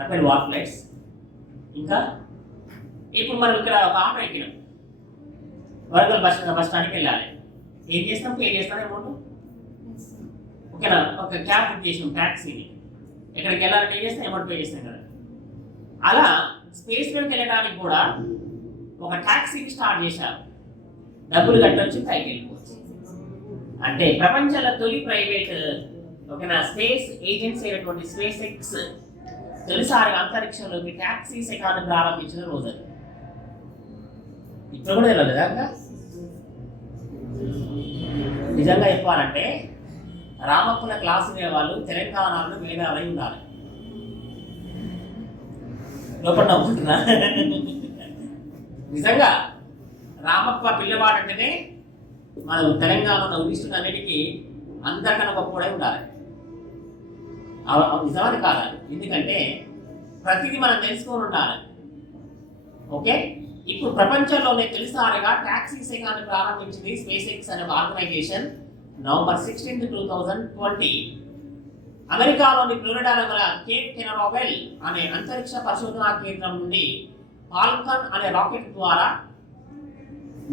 Rafale war flights. ఇంకా ఇప్పుడు మనం ఇక్కడ ఒక ఆటో ఎక్కినాం, వరంగల్ బస్ స్టాండ్కి వెళ్ళాలి. ఏం చేస్తాం? పే చేస్తాం అమౌంట్. ఓకేనా? ఒక క్యాబ్ బుక్ చేసినాం, ట్యాక్సీని. ఎక్కడికి వెళ్ళాలంటే ఏం చేస్తాం? అమౌంట్ పే చేస్తాం కదా. అలా స్పేస్లోకి వెళ్ళడానికి కూడా ఒక ట్యాక్సీని స్టార్ట్ చేశారు. డబ్బులు కట్టొచ్చు, పైకి వెళ్ళిపోవచ్చు. అంటే ప్రపంచంలో తొలి ప్రైవేట్ ఓకేనా స్పేస్ ఏజెన్సీ అయినటువంటి స్పేస్ ఎక్స్ తొలిసారిగా అంతరిక్షంలోకి ట్యాక్సీ సెకాను ప్రారంభించిన రోజు అది. ఇప్పుడు కూడా తెలియదు కదా. నిజంగా చెప్పాలంటే రామప్పల క్లాసు వాళ్ళు తెలంగాణలో మేధావులై ఉండాలి. లోపల నవ్వుకుంటున్నా. నిజంగా రామప్ప పిల్లవాడంటేనే మనం తెలంగాణలో ఉడిస్తున్న అన్నిటికీ అందరికన్నా గొప్పవాడై ఉండాలి. నిజమని కాదు, ఎందుకంటే ప్రతిదీ మనం తెలుసుకొని ఉండాలి. ఓకే, ఇప్పుడు ప్రపంచంలోనే తొలిసారిగా ట్యాక్సీ సేవను ప్రారంభించింది స్పేస్ ఎక్స్ అనే ఆర్గనైజేషన్. November 16th 2020 అమెరికాలోని ఫ్లోరిడాలో గల కేప్ కెనరావెల్ అనే అంతరిక్ష పరిశోధనా కేంద్రం నుండి ఫాల్కన్ అనే రాకెట్ ద్వారా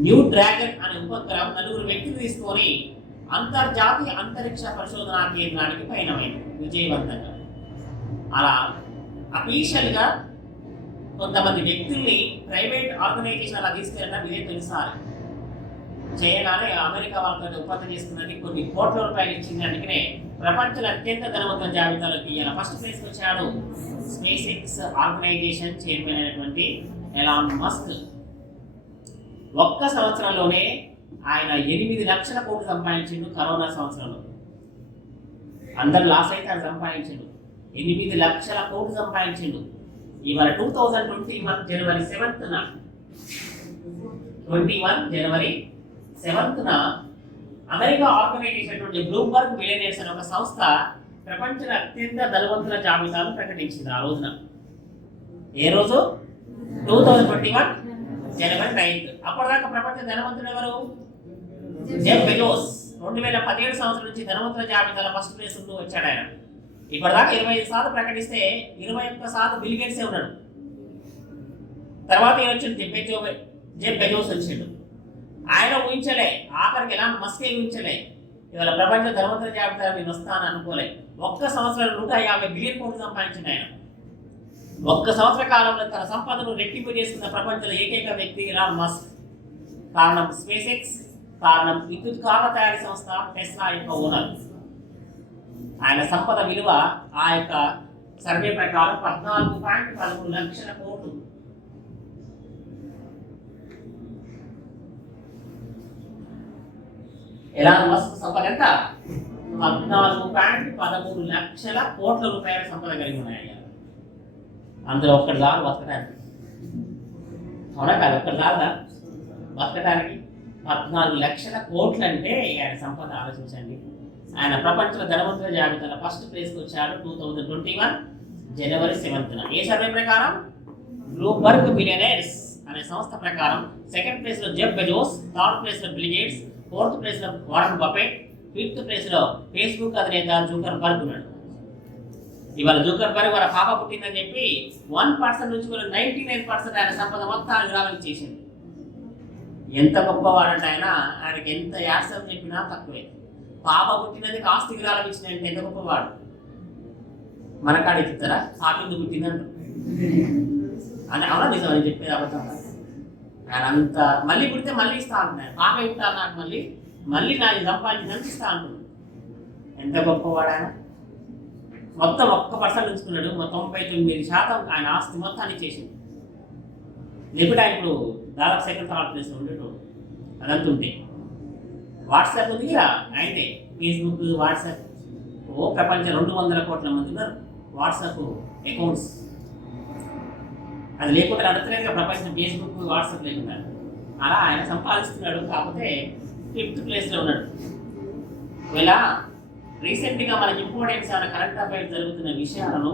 న్యూ డ్రాగన్ అనే ఉపగ్రహం 4 వ్యక్తులు తీసుకొని అంతర్జాతీయ అంతరిక్ష పరిశోధనా కేంద్రానికి పయనమైంది విజయవంతంగా. అలా అఫీషియల్గా కొంతమంది వ్యక్తుల్ని ప్రైవేట్ ఆర్గనైజేషన్ అలా తీసుకెళ్ళడం ఇదే తొలిసారి. చేయగానే అమెరికా వాళ్ళతో ఒప్పందం చేసుకున్నది కొన్ని కోట్ల రూపాయలు ఇచ్చింది. అందుకనే ప్రపంచంలో అత్యంత ధనవంతుల జాబితాలోకి ఇలా ఫస్ట్ ప్లేస్కి వచ్చాడు స్పేస్ ఎక్స్ ఆర్గనైజేషన్ చైర్మన్ అయినటువంటి ఎలాన్ మస్క్. ఒక్క సంవత్సరంలోనే ఆయన 8 లక్షల కోట్లు సంపాదించిండు. కరోనా సంవత్సరంలో అందరు లాస్ అయితే ఆయన సంపాదించిండు. 8 లక్షల కోట్లు సంపాదించిండు. ఇవాళ 2021 January 7th అమెరికా ఆర్గనైజేషన్ నుండి బ్లూంబర్గ్ మిలియనీర్స్ అనే ఒక సంస్థ ప్రపంచంలో అత్యంత ధనవంతుల జాబితాను ప్రకటించింది ఆ రోజున. ఏ రోజు? 2021 జనవరి 9. అప్పటిదాకా ప్రపంచ ధనవంతుడు ఎవరు? Jeff Bezos. 2017 సంవత్సరం నుంచి ధనవంతుల జాబితాలో ఫస్ట్ ప్లేస్ ఉంటూ వచ్చాడు ఆయన. ఇప్పటిదాకా 25 సార్లు ప్రకటిస్తే 21 సార్లు బిల్ గేట్సే ఉన్నాడు. తర్వాత ఈయన వచ్చిండు జెఫ్ బెజోస్ వచ్చిండు. ఆయన ఊహించలే, ఆఖరికి ఎలాంటి మస్కే ఊహించలే ఇవాళ ప్రపంచ ధనవంతుల జాబితాలో నేను వస్తాను అనుకోలే. ఒక్క సంవత్సరం 150 బిలియన్ కోట్లు సంపాదించింది ఆయన. ఒక్క సంవత్సర కాలంలో తన సంపదను రెట్టింపు చేసుకున్న ప్రపంచంలో ఏకైక వ్యక్తి ఎలాన్ మస్క్. కారణం స్పేస్ ఎక్స్, కారణం విద్యుత్ కార్ల తయారీ సంస్థ టెస్లా యొక్క ఓనర్. ఆయన సంపద విలువ ఆ యొక్క సర్వే ప్రకారం 14.13 లక్షల కోట్లు. ఎలాన్ మస్క్ సంపద ఎంత? 14.13 లక్షల కోట్ల రూపాయల సంపద కలిగి ఉన్నాయి. అందులో ఒక్కటి చాలు బతకడానికి. అవునా కాదు? ఒక్కటి చాలదా బతకడానికి? 14 లక్షల కోట్లు అంటే ఆయన సంపద ఆలోచించండి. ఆయన ప్రపంచ ధనవంతుల జాబితాలో ఫస్ట్ ప్లేస్కి వచ్చాడు 2021 జనవరి 7న. ఏ సర్వే ప్రకారం? బ్లూంబర్గ్ బిలియనర్స్ అనే సంస్థ ప్రకారం సెకండ్ ప్లేస్లో జెఫ్ బెజోస్, థర్డ్ ప్లేస్లో బిల్ గేట్స్, ఫోర్త్ ప్లేస్లో వారన్ బఫెట్, ఫిఫ్త్ ప్లేస్లో ఫేస్బుక్ అధినేత జుకర్బర్గ్ ఉన్నాడు. ఇవాళ జుకర్బర్గ్ వాళ్ళ పాప పుట్టిందని చెప్పి 1% నుంచి 99% ఆయన సంపద మొత్తాన్ని విరాళం చేసింది. ఎంత గొప్పవాడంటే ఆయనకి ఎంత యాసం చెప్పినా తక్కువే. పాప పుట్టినది ఆస్తి విరాళం ఇచ్చినంటే ఎంత గొప్పవాడు. మన కాడ ఇస్తారా? పాపింది పుట్టిందంట అని. అవునా నిజం అని చెప్పేది అబద్ధం. ఆయన అంత మళ్ళీ పుడితే మళ్ళీ ఇస్తా అంటున్నాడు. పాప ఇస్తా అన్నాడు, మళ్ళీ నాకు సంపాదించిందని ఇస్తా అంటున్నాడు. ఎంత గొప్పవాడు ఆయన. మొత్తం 1% ఉంచుకున్నాడు. 99% ఆయన ఆస్తి మొత్తాన్ని చేసింది. లేకుంటే ఆయన ఇప్పుడు దాదాపు సెకండ్ థర్డ్ ప్లేస్లో ఉండేటోడు. అదంతా ఉంటే వాట్సాప్ ఉంది కదా, అయితే ఫేస్బుక్, వాట్సాప్ ప్రపంచం 200 కోట్ల మంది ఉన్నారు వాట్సాప్ అకౌంట్స్. అది లేకుండా నడుస్తలేదు ప్రపంచం, ఫేస్బుక్ వాట్సాప్ లేకుండా. అలా ఆయన సంపాదిస్తున్నాడు. కాకపోతే 5th ప్లేస్లో ఉన్నాడు. ఇలా రీసెంట్గా మనకి ఇంపార్టెన్స్ అయిన కరెంట్ అఫైర్స్ జరుగుతున్న విషయాలను,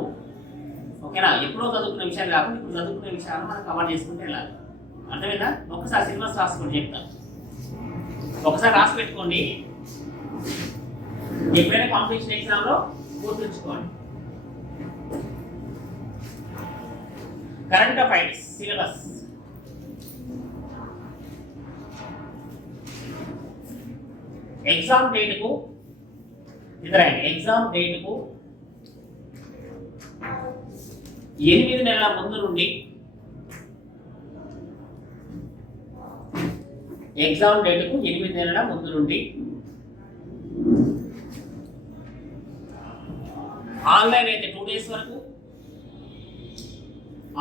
ఓకేనా, ఎప్పుడో చదువుకున్న విషయాలు కాకుండా ఇప్పుడు చదువుకున్న విషయాలను మనం కవర్ చేసుకుంటే వెళ్ళాలి. అర్థమైందా? ఒకసారి సిలబస్ రాసుకోండి చెప్తాను. ఒకసారి రాసి పెట్టుకోండి. ఎప్పుడైనా కాంపిటీషన్ ఎగ్జామ్లో గుర్తుంచుకోండి. Current affairs syllabus. ఎగ్జామ్ డేట్కు ఎగ్జామ్ డేట్కు 8 నెలల ముందు నుండి ఎగ్జామ్ డేట్కు 8 నెలల ముందు నుండి ఆన్లైన్ అయితే 2 డేస్ వరకు,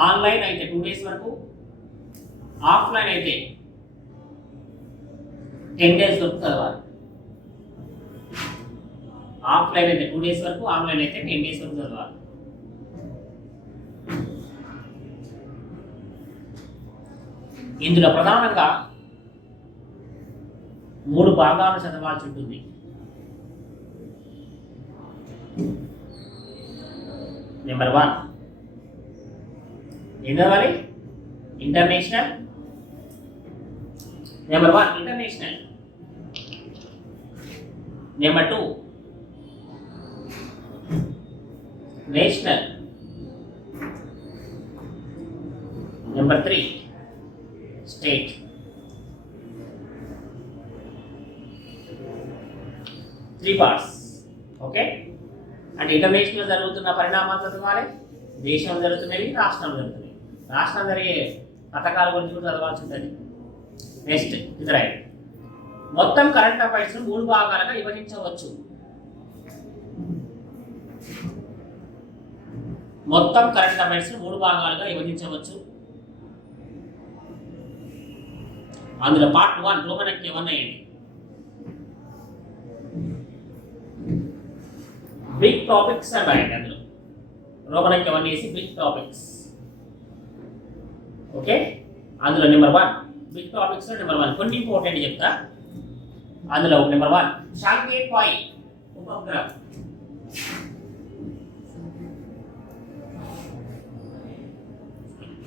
ఆన్లైన్ అయితే 2 డేస్ వరకు, ఆఫ్లైన్ అయితే 10 డేస్ వరకు చదవాలి. ఆఫ్లైన్ అయితే 2 డేస్ వరకు, ఆన్లైన్ అయితే 10 డేస్ వరకు చదవాలి. ఇందులో ప్రధానంగా 3 భాగాలు చదవాల్సి ఉంటుంది. నెంబర్ 1 ఏం చదవాలి? International. Number 1 international. Number 2 national. Number 3 state. Three parts. Okay, అంటే ఇంటర్నేషనల్ జరుగుతున్న పరిణామాలు చదవాలి, దేశం జరుగుతున్నవి, రాష్ట్రం జరుగుతున్నవి. రాష్ట్రం జరిగే పథకాల గురించి కూడా చదవాల్సి ఉంటుంది. నెక్స్ట్ ఇది రైట్. మొత్తం కరెంట్ అఫైర్స్ 3 భాగాలుగా విభజించవచ్చు. మొత్తం కరెంట్ అఫైర్స్ 3 భాగాలుగా విభజించవచ్చు. అందులో పార్ట్ 1 రోమన్ 1 అయ్యండి. బిగ్ టాపిక్స్ అని రాయండి. అందులో రోమన్ 1 వేసి బిగ్ టాపిక్స్. ఓకే, అందులో నెంబర్ 1 బిగ్ టాపిక్స్ లో నెంబర్ 1 కొన్ని ఇంపార్టెంట్ చెప్తా. అందులో నెంబర్ 1 షాంఘై 5 ఉపగ్రహం.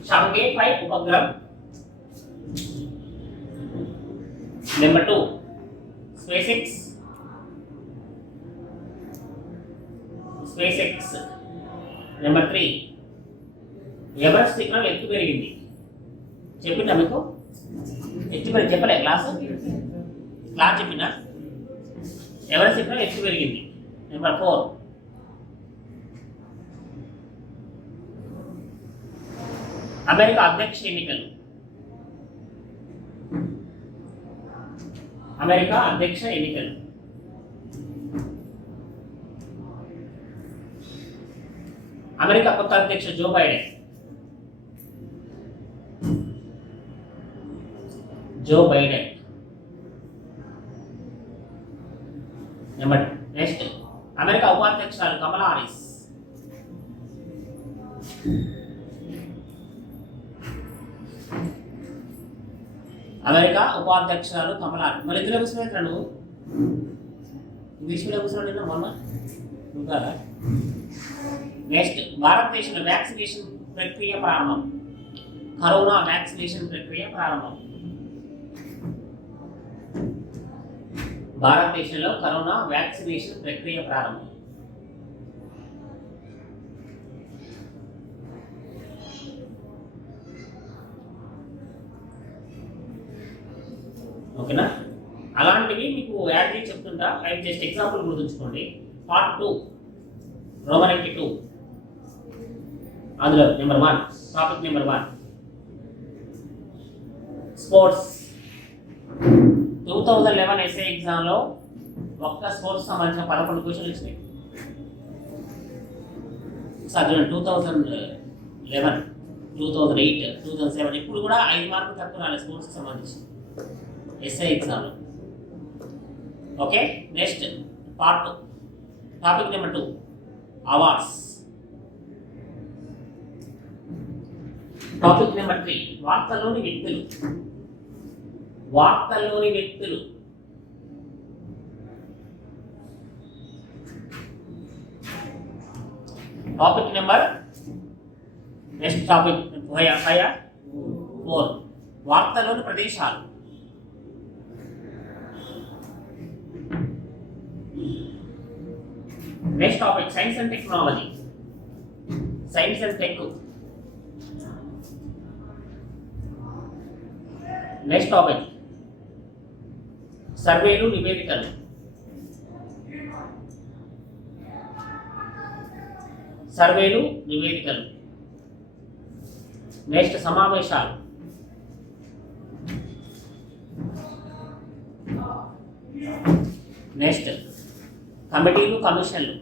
షాంఘై 5 ఉపగ్రహం Number 2, SpaceX. Number 3, ఎవరెస్ట్ శిఖరం ఎత్తు పెరిగింది. చెప్పిందా మీకు? ఎత్తు పెరిగి చెప్పలే క్లాస్ చెప్పినా? ఎవరెస్ట్ శిఖరం ఎత్తు పెరిగింది. నెంబర్ 4, అమెరికా అధ్యక్ష ఎన్నికలు. అమెరికా కొత్త అధ్యక్ష జో బైడెన్. నెక్స్ట్ అమెరికా ఉపాధ్యక్షురాలు కమలా హారిస్. మరి ఎందులో కూర్చున్నా నువ్వు? ఇంగ్లీష్ మీడియం కూర్చున్నా మొన్న ఉంటారా? నెక్స్ట్ భారతదేశంలో వ్యాక్సినేషన్ ప్రక్రియ ప్రారంభం. కరోనా వ్యాక్సినేషన్ ప్రక్రియ ప్రారంభం. భారతదేశంలో కరోనా వ్యాక్సినేషన్ ప్రక్రియ ప్రారంభం. ఓకేనా? అలాంటివి మీకు యాడ్ చేసి చెప్తుంటా. అవి జస్ట్ ఎగ్జాంపుల్ గుర్తుంచుకోండి. పార్ట్ 2 రోమన్ 2 అందులో number 1 topic number 1 sports. 2011 SA ఎగ్జామ్లో ఒక్క స్పోర్ట్స్ సంబంధించిన 11 క్వశ్చన్లు వచ్చినాయి. సార్ 2011, 2008, 2007 ఇప్పుడు కూడా 5 మార్కులు తక్కువ రాలేదు స్పోర్ట్స్కి సంబంధించి ఎస్ఐ ఎగ్జామ్లో. Okay, next part 2 topic number 2 awards. Topic number 3 వార్తల్లోని వ్యక్తులు. టాపిక్ నెంబర్ నెక్స్ట్ టాపిక్ 4 వార్తల్లోని ప్రదేశాలు. Next topic science and technology. Next topic సర్వేలు నివేదికలు. నెక్స్ట్ సమావేశాలు. నెక్స్ట్ కమిటీలు కమిషన్లు.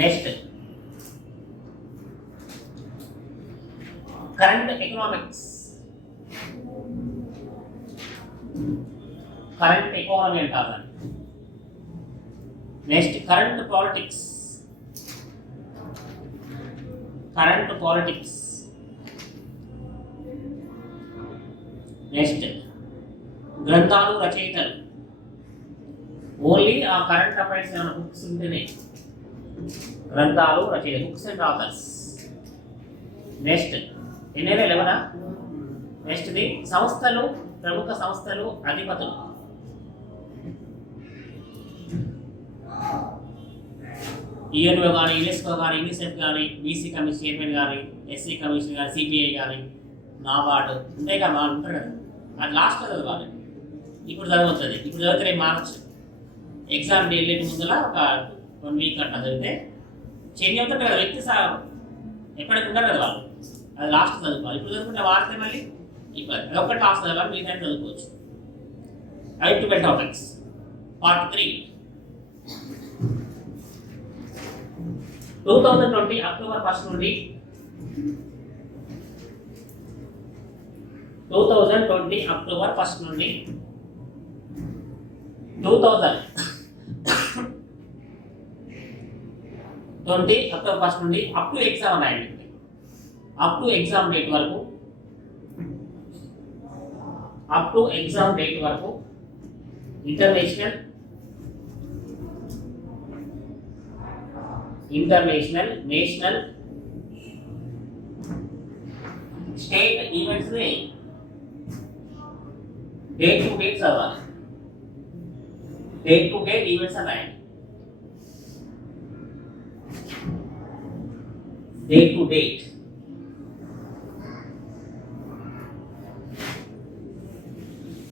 Next current economics. ఎకానమీ అంటారు. Next current politics. నెక్స్ట్ గ్రంథాలు రచయితలు. ఓన్లీ ఆ కరెంట్ అఫైర్స్ ఏమైనా బుక్స్ ఉంటేనే గ్రంథాలు రచయిత, బుక్స్ అండ్ ఆథర్స్. నెక్స్ట్ 11. నెక్స్ట్ది సంస్థలు, ప్రముఖ సంస్థలు, అధిపతులు. యుఎన్ఓ కానీ, యునెస్కో కానీ, యూనిసెఫ్ కానీ, బీసీ కమిషన్ చైర్మన్ కానీ, ఎస్సీ కమిషన్ కానీ, సిపిఐ కానీ, నాబార్డు ఉంటాయి కదా, వాళ్ళు ఉంటారు కదా. అది లాస్ట్లో చదవాలి. ఇప్పుడు చదవచ్చుది. ఇప్పుడు చదివితే రేపు మారచ్చు. ఎగ్జామ్ డేట్ ముందులా ఒక 1 వీక్ అట్లా చదివితే చేంజ్ అవుతుంది కదా. వ్యక్తి ఎప్పటికి ఉంటారు కదా వాళ్ళు. అది లాస్ట్ చదువుకోవాలి. ఇప్పుడు చదువుకుంటే వారితే మళ్ళీ ఇప్పుడు అదొక్కటి లాస్ట్ చదవాలి, మిగతా చదువుకోవచ్చు. అవి టువెల్ టాపిక్స్. పార్ట్ 3 2020 అక్టోబర్ 1 నుండి 2020 అక్టోబర్ 1 నుండి 2020 అక్టోబర్ 1 నుండి అప్ టు ఎగ్జామ్ రాయండి. అప్ టు ఎగ్జామ్ డేట్ వరకు ఇంటర్నేషనల్, నేషనల్, స్టేట్ ఈవెంట్స్ ని డేట్ టు డేట్ చదవాలి. డేట్ టు డేట్ ఈవెంట్స్ అని రాయండి. Date to date